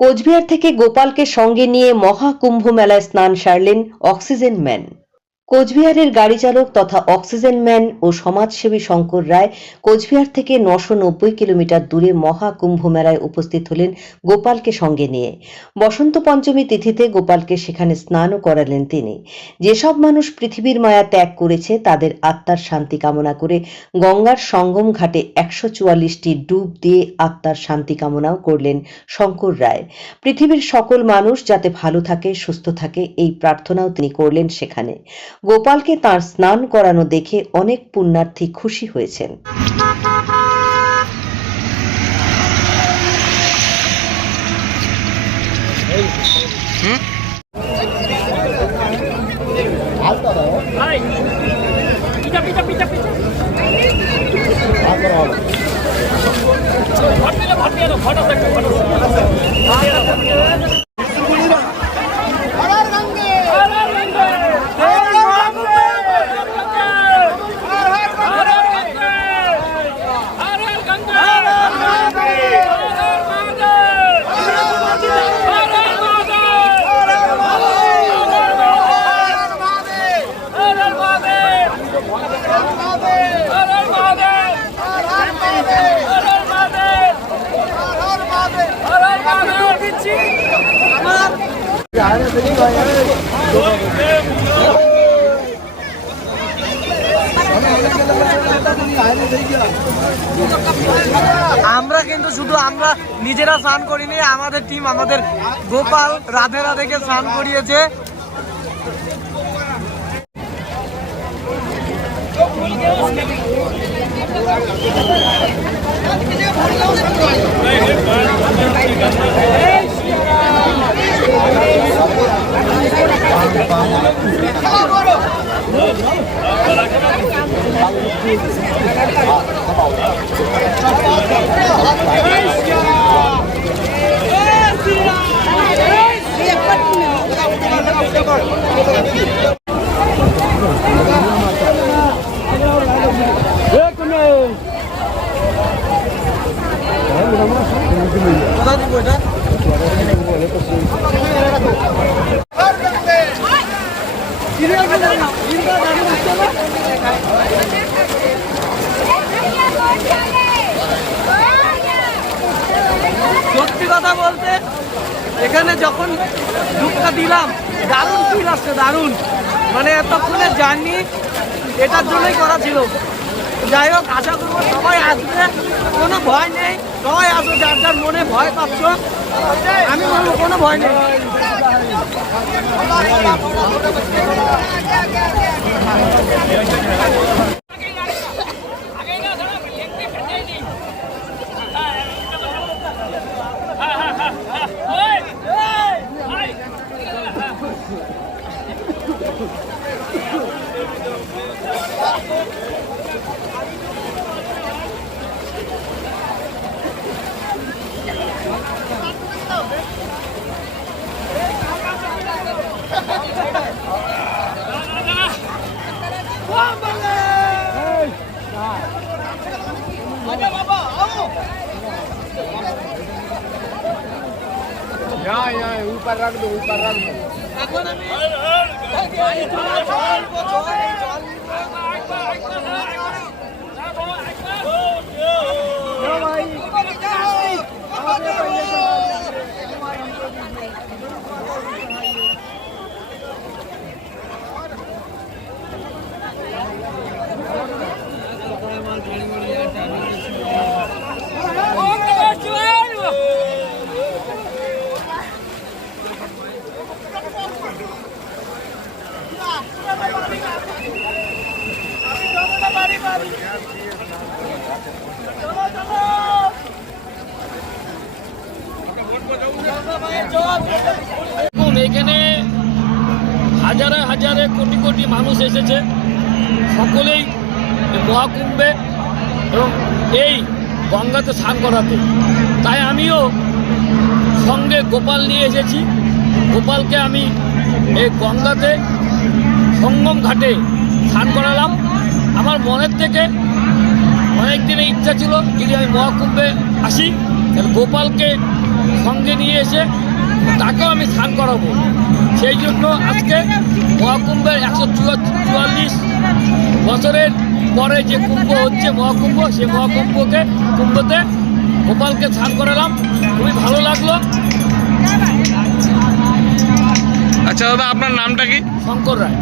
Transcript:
কোচবিহার থেকে গোপালকে সঙ্গে নিয়ে মহাকুম্ভ মেলায় স্নান সারলেন অক্সিজেন ম্যান। কোচবিহারের গাড়ি চালক তথা অক্সিজেন ম্যান ও সমাজসেবী শঙ্কর রায় কোচবিহার থেকে নশো নব্বই কিলোমিটার দূরে মহাকুম্ভ মেলায় উপস্থিত হলেন গোপালকে সঙ্গে নিয়ে। বসন্ত পঞ্চমী তিথিতে গোপালকে সেখানে স্নানও করালেন তিনি। যেসব মানুষ পৃথিবীর মায়া ত্যাগ করেছে, তাদের আত্মার শান্তি কামনা করে গঙ্গার সঙ্গম ঘাটে একশো চুয়াল্লিশটি ডুব দিয়ে আত্মার শান্তি কামনাও করলেন শঙ্কর রায়। পৃথিবীর সকল মানুষ যাতে ভালো থাকে, সুস্থ থাকে, এই প্রার্থনাও তিনি করলেন সেখানে। গোপালকে তার স্নান করানো দেখে অনেক পুণ্যার্থী খুশি হয়েছেন Hai. আমরা কিন্তু শুধু আমরা নিজেরা স্নান করিনি, আমাদের টিম আমাদের গোপাল রাধে রাধেকে স্নান করিয়েছে। সত্যি কথা বলতে, এখানে যখন ঢুকটা দিলাম, দারুণ ফিল আসছে, দারুণ। মানে এতক্ষণের জার্নি, এটার জন্যই করা ছিল। যাই হোক, আশা করব সবাই আসবে, কোনো ভয় নেই। সবাই আসো, যার যার মনে ভয় পাচ্ছ। আমি বলব, কোনো ভয় নেই। এখন আমি দেখুন এখানে হাজারে হাজারে কোটি কোটি মানুষ এসেছে। সকলেই মহাকুম্ভে এবং এই গঙ্গাতে স্নান করাতে। তাই আমিও সঙ্গে গোপাল নিয়ে এসেছি। গোপালকে আমি এই গঙ্গাতে সঙ্গম ঘাটে স্নান করালাম। আমার মনের থেকে অনেক দিনের ইচ্ছা ছিল যদি আমি মহাকুম্ভে আসি তাহলে গোপালকে সঙ্গে নিয়ে এসে তাকেও আমি স্নান করাবো। সেই জন্য আজকে মহাকুম্ভের একশো চুয়াল্লিশ বছরের পরে যে কুম্ভ হচ্ছে মহাকুম্ভ সে মহাকুম্ভকে কুম্ভতে গোপালকে স্নান করালাম। খুবই ভালো লাগল। আচ্ছা দাদা আপনার নামটা কি? শঙ্কর রায়।